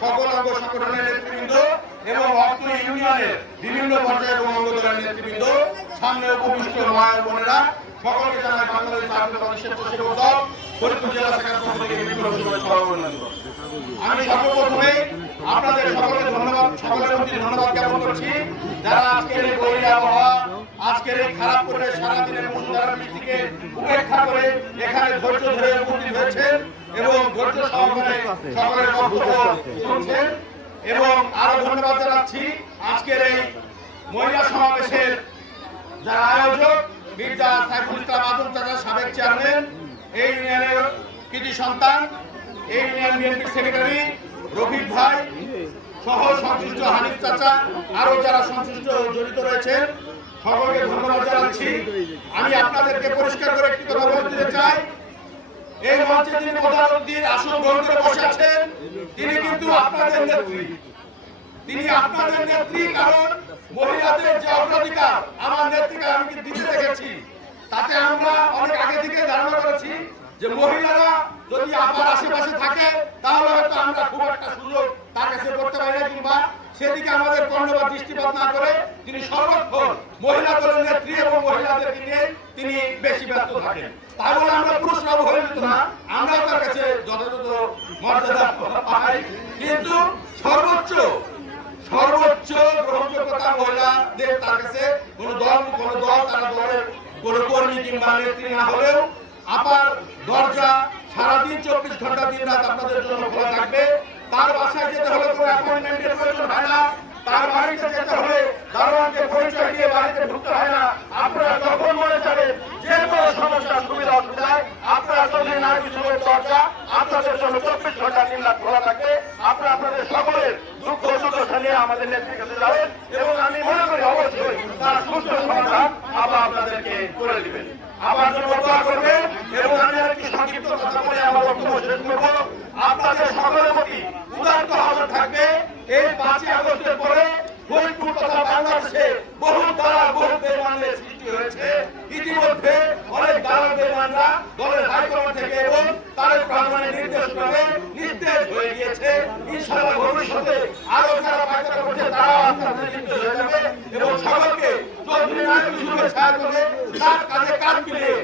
সকল অঙ্গ সংগঠনের নেতৃবৃন্দ এবং অত্র ইউনিয়নের বিভিন্ন পর্যায়ের অঙ্গ দলের নেতৃবৃন্দ, সামনে উপবিষ্ট মায়ের বোনেরা, সকলকে জানাই বাংলাদেশ জাতীয়তাবাদী স্বেচ্ছাসেবক দল ফরিদপুর জেলা শাখার পক্ষ থেকে বিপুল শুভেচ্ছা ও অভিনন্দন। আমি সর্বপ্রথমে আপনাদের সকলের প্রতি ধন্যবাদ জ্ঞাপন করছি, যারা আজকের এই বৈরী আবহাওয়া, আজকের এই খারাপ পরিবেশ, সারাদিনের মুষলধারার বৃষ্টিকে উপেক্ষা করে এখানে ধৈর্য ধরে উপস্থিত হয়েছেন এবং ধৈর্য সহকারে সকলের বক্তব্য শুনছেন। এবং আরো ধন্যবাদ জানাচ্ছি আজকের এই মহিলা সমাবেশের যারা আয়োজক, মির্জা সাইফুল ইসলাম আজম চাচা, সাবেক চেয়ারম্যান, এই ইউনিয়নের কৃতি সন্তান, এই ইউনিয়ন বিএনপির সেক্রেটারি রফিক ভাই সহ সংশ্লিষ্ট হানিফ চাচা, আরো যারা সংশ্লিষ্ট জড়িত রয়েছেন, সকলকে ধন্যবাদ জানাচ্ছি। আমি আপনাদেরকে পরিষ্কার করে একটি কথা বলে দিতে চাই, এই মঞ্চে যিনি প্রধান অতিথির আসন গ্রহণ করে বসে আছেন, তিনি কিন্তু আপনাদের নেত্রী। তিনি আপনাদের নেত্রী, কারণ মহিলাদের যে অগ্রাধিকার আমার নেত্রীকে আমি দিতে দেখেছি, তাতে আমরা অনেক আগে থেকে ধারণা করেছি যে মহিলারা যদি আপনার আশেপাশে থাকে তাহলে হয়তো আমরা খুব একটা সুযোগ তার কাছে করতে পারি না, কিংবা সেদিকে আমাদের কর্ণপাত দৃষ্টিপাত না করে তিনি সর্বক্ষণ মহিলা দলের নেত্রী এবং মহিলাদেরকে নিয়ে তিনি বেশি ব্যস্ত থাকেন। তাই বলে আমরা পুরুষরা অবহেলিত না, আমরা তার কাছে যথাযথ মর্যাদা পাই, কিন্তু সর্বোচ্চ গ্রহণযোগ্যতা মহিলাদের তার কাছে কোনো দল তারা দলের কোনো কর্মী কিংবা নেত্রী না হলেও আপার দরজা সারাদিন 24 ঘন্টা দিন রাত আপনাদের জন্য খোলা থাকবে। তার বাসায় যেতে হলে কোনো অ্যাপয়েন্টমেন্টের প্রয়োজন হয় না, তার বাড়িতে যেতে হলে দারোয়ানকে পরিচয় দিয়ে বাড়িতে ঢুকতে হয় না। আপনারা যখন মনে যাবেন যে কোনো সমস্যা সুবিধা অসুবিধায় আপনারা চলে না কিছুর দরজা আপনাদের জন্য 24 ঘন্টা দিন রাত খোলা থাকবে। আপনারা আপনাদের সকলের দুঃখ সুখ নিয়ে আমাদের নেত্রীর কাছে যাবেন এবং আমি মনে করি অবশ্যই তারা সুস্থ সমাধান আবার আপনাদেরকে করে দিবেন। আমার জন্য দোয়া করবেন এবং আমি একটি সংক্ষিপ্ত কথা বলে আমার বক্তব্য শেষ করব। আপনাদের সকলের প্রতি উদারতা আহ্বান থাকবে, এই 5ই আগস্টের পরে ফরিদপুর তথা বাংলাদেশে বহু দালাল বহু বেঈমানের সৃষ্টি হয়েছে। ইতিমধ্যে অনেক দালাল বেঈমানরা দলের হাইকমান্ড থেকে এবং তারেক রহমানের নির্দেশক্রমে নিস্তেজ হয়ে গিয়েছে। ইনশাআল্লাহ ভবিষ্যতে আরো যারা পায়তারা করছে তারা আপনাদের নির্দেশ হয়ে যাবে এবং সকলকে চৌধুরী নায়ক হিসেবে ছায়া করে তার কাজে কাজ মিলিয়ে